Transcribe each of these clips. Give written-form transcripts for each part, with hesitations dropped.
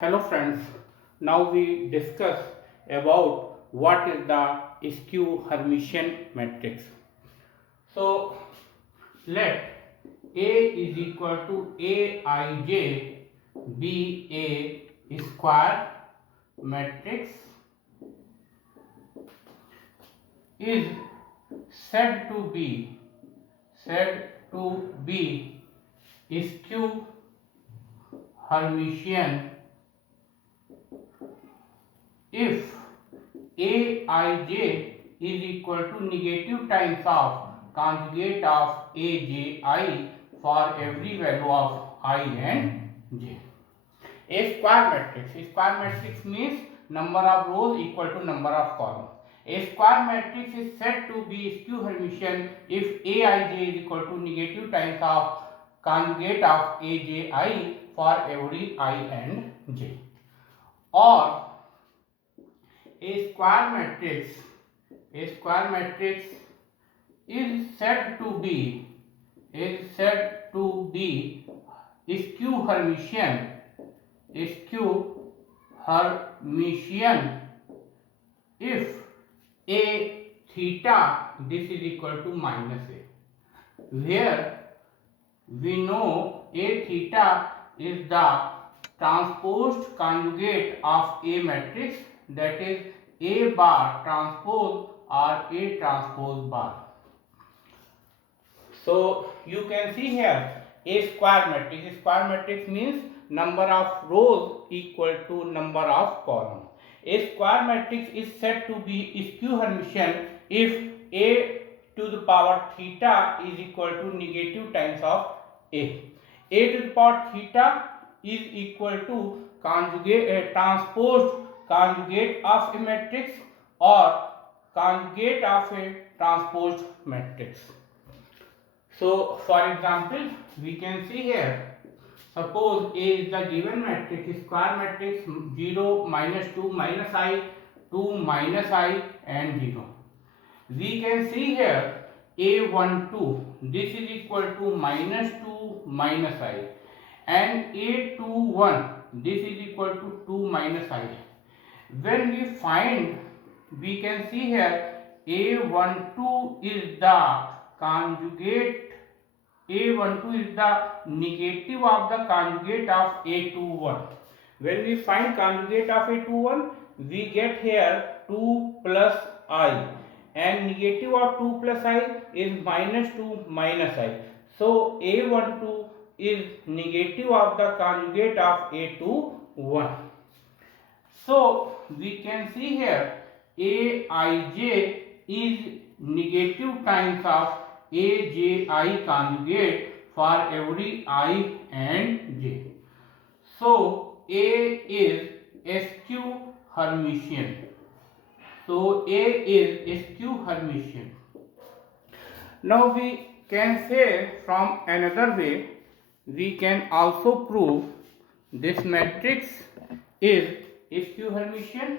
Hello friends, now we discuss about what is the skew Hermitian matrix. So let A is equal to Aij be a square matrix is said to be skew Hermitian if Aij is equal to negative times of conjugate of Aj for every value of I and j. A square matrix. A square matrix means number of rows equal to number of columns. A square matrix is said to be skew Hermitian if Aij is equal to negative times of conjugate of Aj for every I and j. Or a square matrix is said to be skew Hermitian if a theta this is equal to minus a, where we know a theta is the transposed conjugate of a matrix, that is a bar transpose or a transpose bar. So you can see here a square matrix. A square matrix means number of rows equal to number of columns. A square matrix is said to be skew Hermitian if a to the power theta is equal to negative times of a. A to the power theta is equal to transposed conjugate of a matrix or conjugate of a transposed matrix. So, for example, we can see here, suppose A is the given matrix, square matrix 0, minus 2, minus I, 2, minus I and 0. We can see here A12, this is equal to minus 2, minus I, and A21, this is equal to 2, minus I. When we find, we can see here A12 is the conjugate, A12 is the negative of the conjugate of A21. When we find conjugate of A21, we get here 2 plus I, and negative of 2 plus I is minus 2 minus I. So A12 is negative of the conjugate of A21. So we can see here Aij is negative times of Aji conjugate for every I and j. So A is skew Hermitian. So A is skew Hermitian. Now we can say from another way, we can also prove this matrix is skew Hermitian.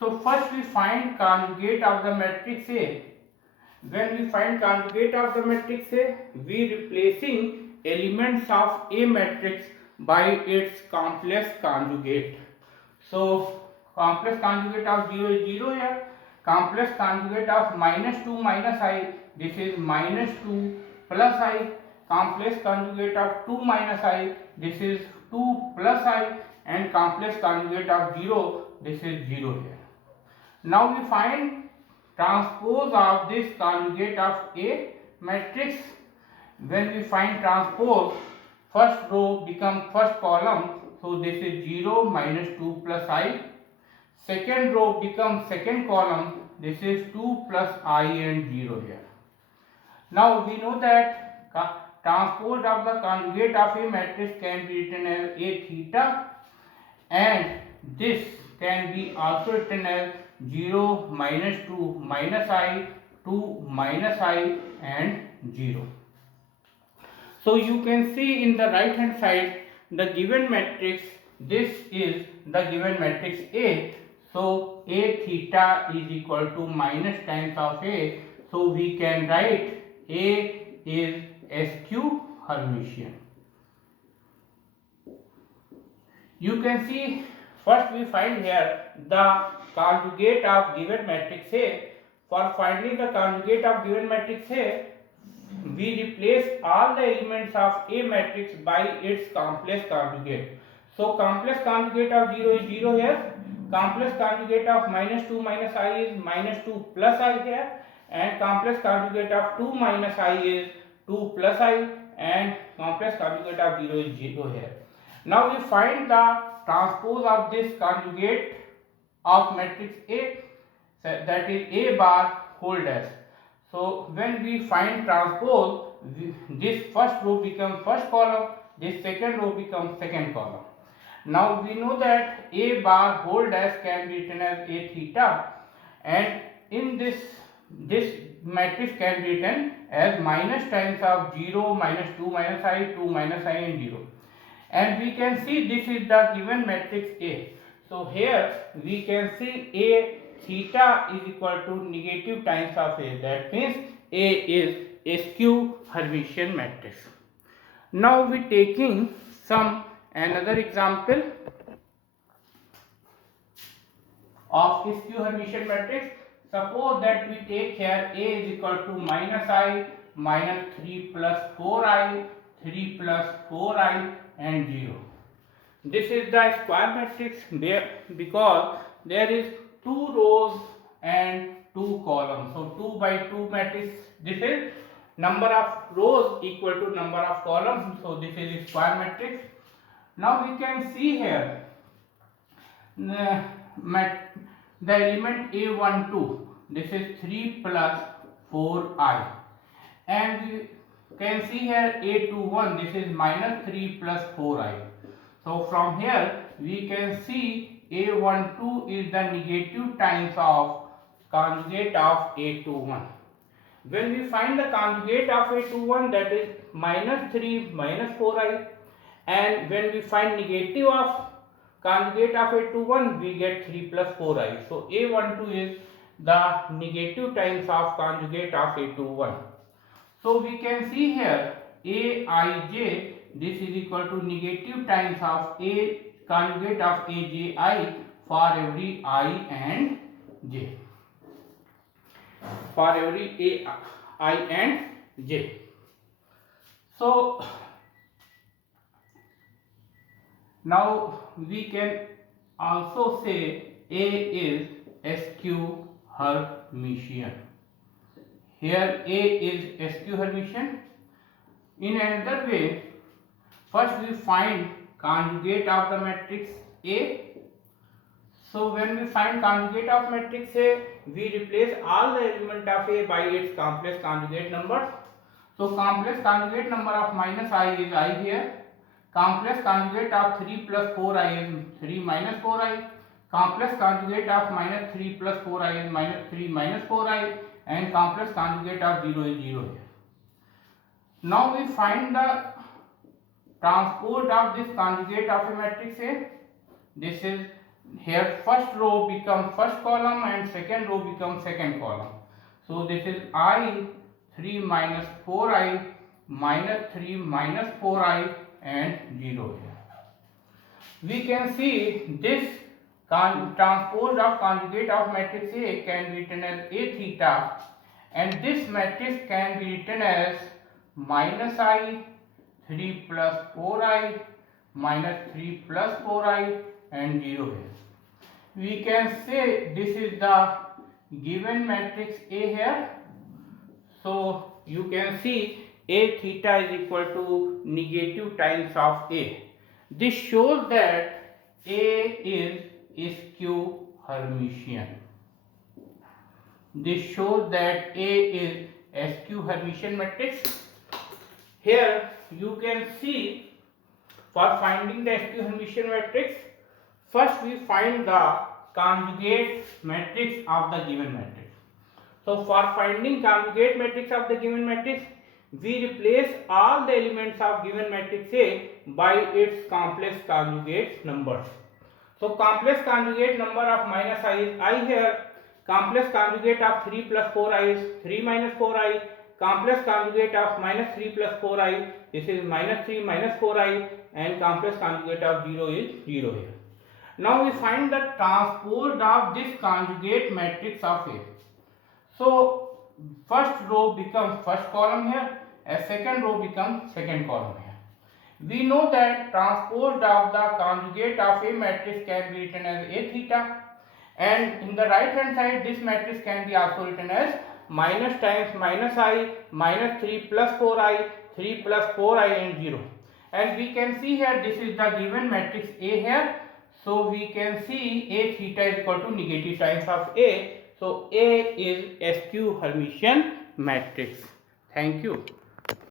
So first we find conjugate of the matrix A. When we find conjugate of the matrix A, we replacing elements of A matrix by its complex conjugate. So complex conjugate of 0 is 0 here. Complex conjugate of minus 2 minus I, this is minus 2 plus I. Complex conjugate of 2 minus I, this is 2 plus I, and complex conjugate of 0, this is 0 here. Now we find transpose of this conjugate of A matrix. When we find transpose, first row become first column, so this is 0 minus 2 plus I. Second row becomes second column, this is 2 plus I and 0 here. Now we know that transpose of the conjugate of a matrix can be written as A theta, and this can be also written as 0 minus 2 minus I, 2 minus I and 0. So you can see in the right hand side the given matrix, this is the given matrix A. So A theta is equal to minus times of A. So we can write A is skew Hermitian. You can see first we find here the conjugate of given matrix A. For finding the conjugate of given matrix A, we replace all the elements of A matrix by its complex conjugate. So complex conjugate of 0 is 0 here. Complex conjugate of minus 2 minus I is minus 2 plus I here, and complex conjugate of 2 minus I is 2 plus I, and complex conjugate of 0 is 0 here. Now we find the transpose of this conjugate of matrix A, that is A bar whole dash. So when we find transpose, this first row becomes first column, this second row becomes second column. Now we know that A bar whole dash can be written as A theta, and in this matrix can be written as minus times of 0, minus 2 minus I, 2 minus I and 0. And we can see this is the given matrix A. So here we can see A theta is equal to negative times of A. That means A is a skew Hermitian matrix. Now we taking another example of skew Hermitian matrix. Suppose that we take here A is equal to minus I, minus 3 plus 4I, 3 plus 4I and 0. This is the square matrix because there is 2 rows and 2 columns. So 2 by 2 matrix. This is number of rows equal to number of columns. So this is square matrix. Now we can see here the element A12. This is 3 plus 4I, and we can see here A21. This is minus 3 plus 4I. So from here we can see A12 is the negative times of conjugate of A21. When we find the conjugate of A21, that is minus 3 minus 4I, and when we find negative of conjugate of A21, we get 3 plus 4I. So A12 is the negative times of conjugate of A21. So we can see here Aij, this is equal to negative times of A conjugate of Aj for every I and J. For every I and J. So now we can also say A is skew Hermitian. Here A is skew Hermitian. In another way, first we find conjugate of the matrix A. So when we find conjugate of matrix A, we replace all the element of A by its complex conjugate number. So complex conjugate number of minus I is I here. Complex conjugate of 3 plus 4I is 3 minus 4I. Complex conjugate of minus 3 plus 4I is minus 3 minus 4I, and complex conjugate of 0 is 0 here. Now we find the transpose of this conjugate of a matrix A. This is here first row becomes first column and second row becomes second column. So this is I 3 minus 4I minus 3 minus 4I and 0 here. We can see this transpose of conjugate of matrix A can be written as A theta, and this matrix can be written as minus I 3 plus 4I minus 3 plus 4I and 0 here. We can say this is the given matrix A here. So you can see A theta is equal to negative times of A. This shows that A is skew Hermitian. This shows that A is a skew Hermitian matrix. Here you can see, for finding the skew Hermitian matrix, first we find the conjugate matrix of the given matrix. So for finding conjugate matrix of the given matrix, we replace all the elements of given matrix A by its complex conjugate numbers. So complex conjugate number of minus I is I here. Complex conjugate of 3 plus 4I is 3 minus 4I. Complex conjugate of minus 3 plus 4I, this is minus 3 minus 4I. and complex conjugate of 0 is 0 here. Now we find the transpose of this conjugate matrix of A. So first row becomes first column here and second row becomes second column here. We know that transpose of the conjugate of A matrix can be written as A theta, and in the right hand side this matrix can be also written as minus times minus I minus 3 plus 4I 3 plus 4I and 0. And we can see here this is the given matrix A here. So we can see A theta is equal to negative times of A. So A is SQ Hermitian matrix. Thank you.